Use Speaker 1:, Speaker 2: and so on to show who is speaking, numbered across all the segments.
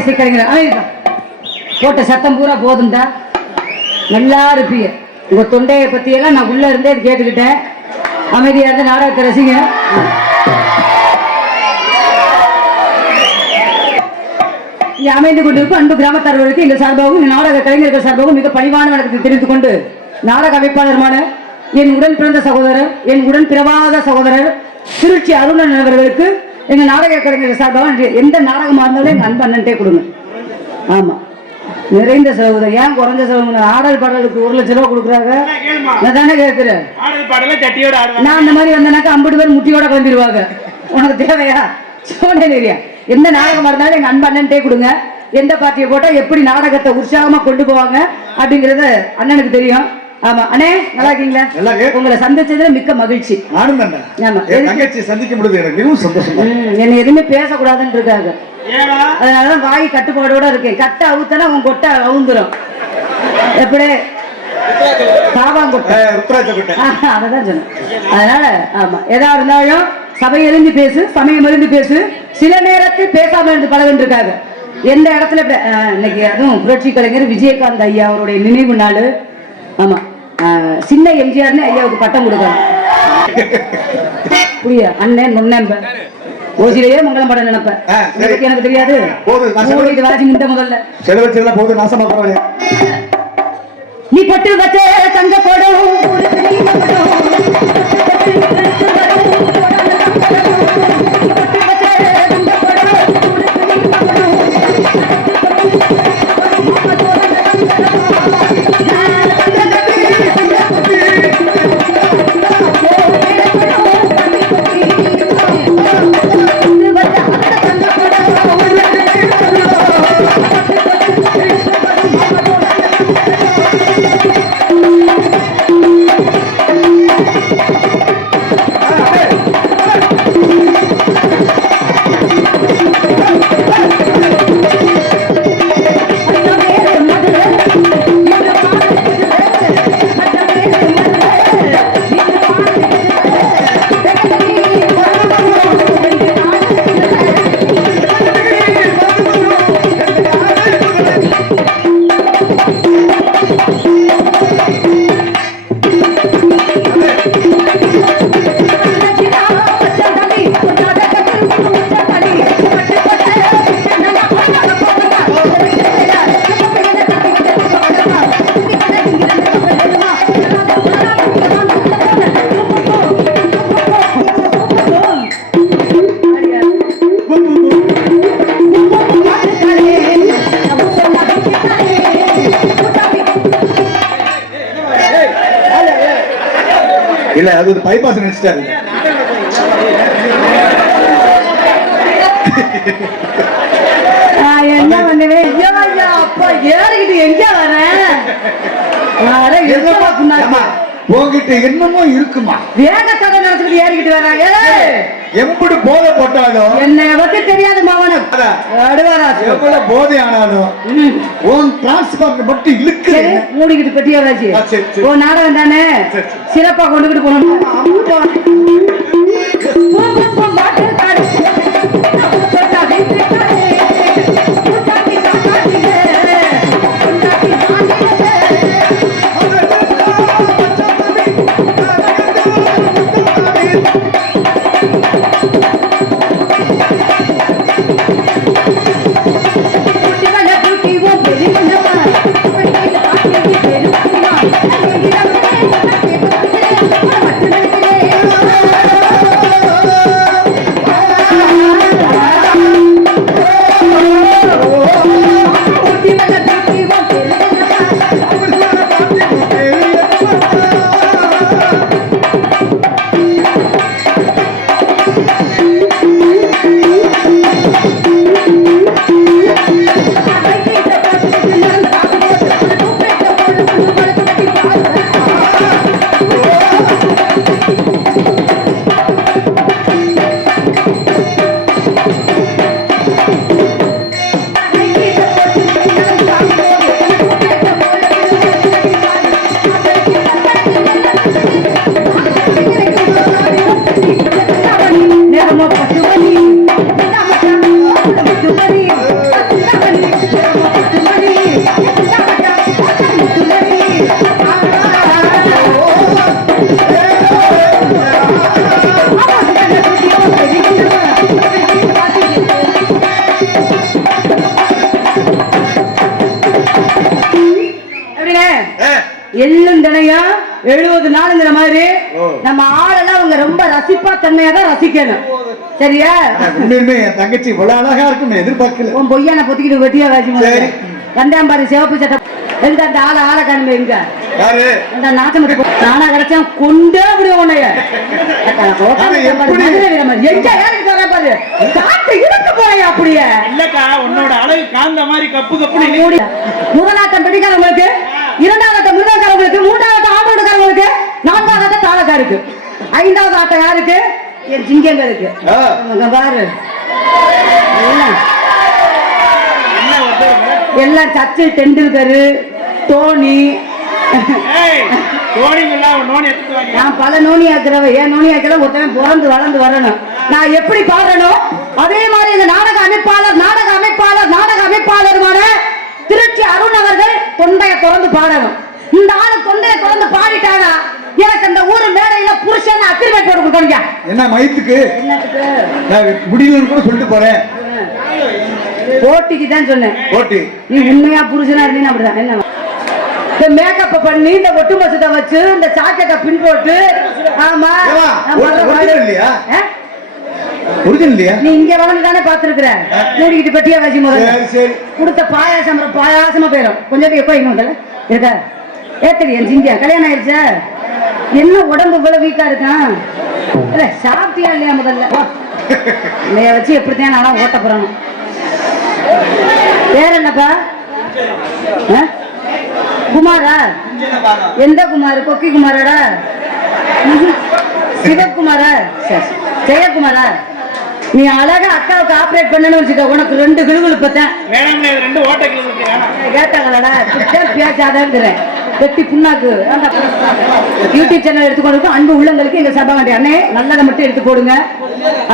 Speaker 1: இசைக்கலைஞர் அமைதிப்பா போட்ட சத்தம் பூரா போதும்டா. நல்லா இருப்பீங்க உங்க தொண்டையை பத்தியெல்லாம் நான் உள்ள இருந்தே கேட்டுக்கிட்டேன். அமைதியா இருந்து நாடகத்தை ரசிங்க. இங்கே அமைந்து கொண்டிருக்கும் அன்பு கிராமத்தார்களுக்கு எங்கள் சார்பாகவும் நாடக கலைஞர்கள் சார்பாகவும் மிக பணிவான வணக்கத்தை தெரிவித்துக் கொண்டு நாடக அமைப்பாளருமான என் உடன் பிறந்த சகோதரர் என் உடன் பிறவாத சகோதரர் திருச்சி அருணன் அவர்களுக்கு எங்க நாடக கலைஞர்கள் சார்பாக. எந்த நாடகமா இருந்தாலும் எங்க அன்பு அண்ணன்ட்டே கொடுங்க. ஆமா. நிறைந்த செலவு ஏன் குறைஞ்ச செலவு ஆடல் பாடலுக்கு ஒரு லட்சம் ரூபா கொடுக்குறாங்க. நான் தானே கேட்கிறேன் நான் அந்த மாதிரி வந்தேனாக்கா ஐம்பது பேர் முட்டியோட கிளம்பிடுவாங்க. உனக்கு தேவையா? சோழனேரியா எந்த நாடகமா இருந்தாலும் எங்க அன்பு அண்ணன்ட்டே கொடுங்க. எந்த பார்ட்டியை போட்டா எப்படி நாடகத்தை உற்சாகமா கொண்டு போவாங்க அப்படிங்கறது அண்ணனுக்கு தெரியும். ஆமா. அண்ணே நல்லா இருக்கீங்களா?
Speaker 2: நல்லா இருக்கு.
Speaker 1: உங்களை சந்திச்சதுல மிக்க மகிழ்ச்சி.
Speaker 2: நானும்
Speaker 1: ஆமா.
Speaker 2: தங்கச்சி சந்திக்க முடியுது எனக்கு மிகவும் சந்தோஷமா
Speaker 1: என்னை எதுவுமே பேசக்கூடாதுன்னு இருக்காங்க. அதனாலதான் வாய் கட்டுப்பாடோட இருக்கேன். கட்டை அவுத்தனா உன் கொட்டை அவுந்துரும். எப்படி? சாவாங்கொட்டை
Speaker 2: ஏய், ருத்ராட்ச கொட்டை.
Speaker 1: ஆஹா, அததான் சொன்னேன். அதனால ஆமா. எதா இருந்தாலும் சபை எழுந்து பேசு சமயம் எழுந்து பேசு. சில நேரத்தில் பேசாம இருந்து பழகுன்னு இருக்காங்க எந்த இடத்துல இன்னைக்கு அதுவும் புரட்சி கலைஞர் விஜயகாந்த் ஐயா அவருடைய நினைவு நாள். ஆமா. சின்ன எம்ஜிஆர்னு ஐயாவுக்கு பட்டம் கொடுக்கலாம் புரியா அண்ணன் முன்னம்ப ஓசிலேயே மங்களம் படம் நினைப்பேன். பத்தி எனக்கு தெரியாது? முதல்ல.
Speaker 2: செலவச்சதெல்லாம் போது நாசமா பரவாயில்ல
Speaker 1: நீ பட்டு வச்ச தங்க போடும் Thank you.
Speaker 2: இல்ல அது ஒரு பைபாஸ் நினைச்சிட்டாரு
Speaker 1: நான் என்ன பண்ணுவேன்? ஐயோ ஐயா அப்பா ஏறிக்கிட்டு எங்க வரேன்
Speaker 2: உன்கிட்ட என்னமோ இருக்குமா?
Speaker 1: வேகத்தடை நடத்திட்டு ஏறிக்கிட்டு வராங்க.
Speaker 2: எப்படி போதை போட்டாலும்
Speaker 1: என்னை பத்தி தெரியாது மாவனம்.
Speaker 2: எவ்வளவு போதை ஆனாலும் உன் டிரான்ஸ்பார்ட் மட்டும்
Speaker 1: சரி
Speaker 2: இழுக்குது
Speaker 1: மூடிக்கிட்டு பெட்டியா
Speaker 2: சரி.
Speaker 1: ஓ நாடகம் தானே. சிறப்பா கொண்டுகிட்டு போகணும். எழுபது நாளுங்கிற மாதிரி. நம்ம ஆளெல்லாம் அவங்க ரொம்ப ரசிப்பா தன்மையா தான் ரசிக்கணும். சரியா?
Speaker 2: உண்மையுமே என் தங்கச்சி இவ்வளவு அழகா இருக்கும் எதிர்பார்க்கல.
Speaker 1: உன் பொய்யான பொத்திக்கிட்டு வெட்டியா வாசி
Speaker 2: சரி.
Speaker 1: வந்தாம் பாரு சிவப்பு சட்டை. எங்க அந்த ஆளை ஆளை காணுமே எங்க
Speaker 2: யாரு?
Speaker 1: அந்த நாட்டம் நானா கிடைச்சா கொண்டே விடுவோம் உன்னைய? எங்க யாருக்கு வர பாரு? காட்டு இழுத்து போய் அப்படியே?
Speaker 3: இல்லக்கா உன்னோட அழகு காந்த மாதிரி கப்பு
Speaker 1: மூடி. முதலாட்டம் பிடிக்காதவங்களுக்கு இரண்டாவது ஆட்டம் மிருதக்காரங்களுக்கு மூன்றாவது ஆட்டம் ஆட்டோடுக்காரங்களுக்கு நான்காவது ஆட்டம் தாளக்காருக்கு. ஐந்தாவது ஆட்டம் யாருக்கு?
Speaker 2: ஆ.
Speaker 1: இங்க பாரு. எல்லாம் சச்சின் டெண்டுல்கர் தோனி
Speaker 3: நோனி
Speaker 1: பல நோனி ஆக்குறவ ஏன் நோனி ஆக்கல ஒருத்தன் பிறந்து வளர்ந்து வரணும். நான் எப்படி பாடுறனோ அதே மாதிரி இந்த நாடக அமைப்பாளர் நாடக அமைப்பாளர் நாடக அமைப்பாளருமான திருச்சி அருண் அவர்கள் தொண்டைய திறந்து பாடணும். இந்த ஆளு தொண்டைய திறந்து பாடிட்டானா? எனக்கு அந்த ஊர் மேடையில புருஷன் அக்ரிமெண்ட் போட்டு கொடுக்கணுங்க
Speaker 2: என்ன மயத்துக்கு? முடியலன்னு கூட சொல்லிட்டு போறேன்.
Speaker 1: போட்டிக்கு தான் சொன்னேன்.
Speaker 2: போட்டி.
Speaker 1: நீ உண்மையா புருஷனா இருந்தீங்கன்னா அப்படிதான். என்ன? இந்த மேக்கப்ப பண்ணி இந்த ஒட்டு மசத்தை வச்சு இந்த சாக்கெட்டை பின் போட்டு ஆமா.
Speaker 2: இல்லையா?
Speaker 1: நீ இங்க வளர்ந்து தானே பாத்துருக்குற மூடிக்கிட்டு பெட்டியா வச்சு முதல்ல. கொடுத்த பாயாசம் பாயாசமா போயிடும். கொஞ்சம் எப்போ இன்னும் இருக்கா? ஏத்தடி என் சிங்க. கல்யாணம் ஆயிடுச்சா என்ன உடம்பு இவ்வளவு வீக்கா இருக்கான் இல்ல சாப்பிட்டியா இல்லையா முதல்ல? இல்லையா வச்சு எப்படித்தான் நானா ஓட்ட போறேன். பேர் என்னப்பா? குமாரா? எந்த குமார்? கொக்கி குமாரடா? சிவகுமாரா. ஜெயக்குமாரா நீ அழகா அக்காவுக்கு ஆபரேட் பண்ணணும்னு வச்சுக்க. உனக்கு ரெண்டு
Speaker 3: ஓட்ட கிளம்பி வேணாம்.
Speaker 1: கேட்டாங்களடா? பேசாதங்கிறேன். வெட்டி புண்ணாக்கு. யூடியூப் சேனல் எடுத்துக்கொண்டு அன்பு உள்ளங்களுக்கு எங்க சபா வேண்டிய அண்ணே நல்லதை மட்டும் எடுத்து போடுங்க.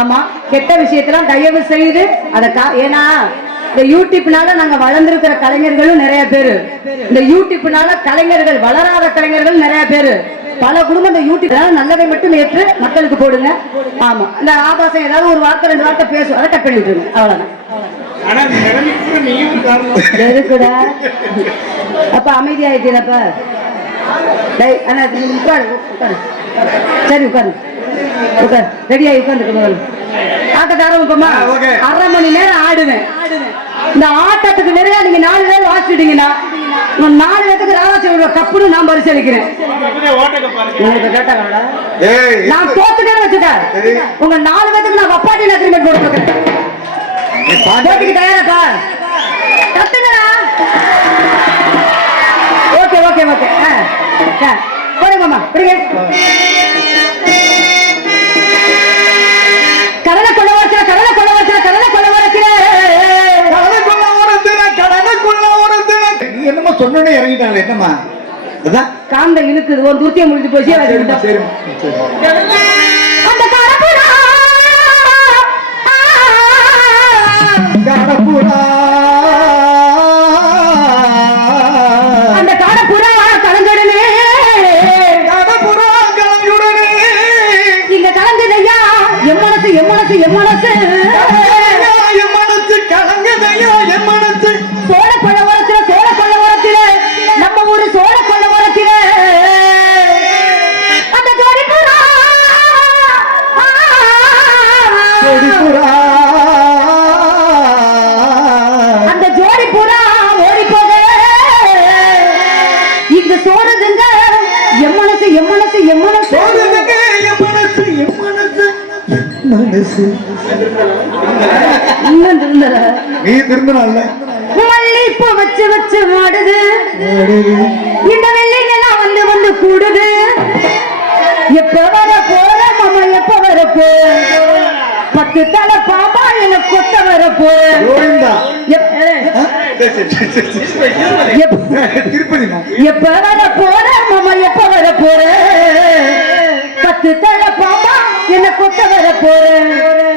Speaker 1: ஆமா கெட்ட விஷயத்தெல்லாம் தயவு செய்து அதை கா- ஏன்னா இந்த யூடியூப்னால நாங்க வளர்ந்திருக்கிற கலைஞர்களும் நிறைய பேரு. இந்த யூடியூப்னால கலைஞர்கள் வளராத கலைஞர்கள் நிறைய பேரு. பல குடும்பம் இந்த யூடியூப்னால நல்லதை மட்டும் ஏற்று மக்களுக்கு போடுங்க. ஆமா இந்த ஆபாசம் ஏதாவது ஒரு வார்த்தை ரெண்டு வார்த்தை பேசும். அதை கட் பண்ணிட்டு அவ்வளவுதான். எதுக்குடா அப்ப அமைதியாயிட்டீங்களப்ப டேய் அண்ணா உட்காரு உட்காரு. சரி உட்காரு. உட்காரு. ரெடியாகி உட்காந்துக்கு முதல்ல. ஆட்டத்தை ஆரம்பிப்போமா. அரை மணி நேரம் ஆடுவேன். இந்த ஆட்டத்துக்கு நிறைய நீங்க நாலு பேர் வாசிட்டீங்கன்னா நாலு பேத்துக்கு ராதாச்சோட கப்புன்னு நான் பரிசளிக்கிறேன். நான் தோத்துட்டேன்னு
Speaker 2: சரி.
Speaker 1: உங்க நாலு பேத்துக்கு நான் வப்பாட்டி அக்ரிமெண்ட் பாட்டு போட்டிக்கு தயாராப்பா. கத்துங்கடா ஓகே ஓகே ஓகே. போடுங்க மாமா பிடிங்க. கடலை கொள்ள வரைக்கிற கடலை கொள்ள வரைக்கிற கடலை கொள்ள வரைக்கிற
Speaker 2: கடனுக்குள்ள ஓடுதுன, கடனுக்குள்ள ஓடுதுன. நீ என்னமோ சொன்னோன்னே இறங்கிட்டாங்களே என்னம்மா? அதான்.
Speaker 1: காந்த இழுக்குது ஒரு துருத்தியம் முடிஞ்சு போச்சு
Speaker 2: சரி.
Speaker 1: மனசு.
Speaker 2: என் மனசு கலங்குதையா என் மனசு.
Speaker 1: சோழ கொள்ள வரத்தில சோழ கொள்ள வரத்தில நம்ம ஊரு சோழ கொள்ள அந்த ஜோடிபுரா.
Speaker 2: கொடிப்புறா
Speaker 1: அந்த ஜோடி புறா ஓடி போக இங்க சோறுதுங்க எம் மனசு எம் மனசு. இன்னும் திருந்தல?
Speaker 2: நீ
Speaker 1: மல்லிப்பூ வச்சு வச்சு மாடுது. இந்த வெள்ளி நிலம் வந்து வந்து கூடுது. எப்ப வர போற மாமா எப்ப வர போற பத்து தலை பாப்பா எனக்கு கொத்த வர போற
Speaker 2: திருப்பதி
Speaker 1: எப்ப வர போற மாமா எப்ப வர போற பத்து தலை என்ன கொத்த வர போறேன்.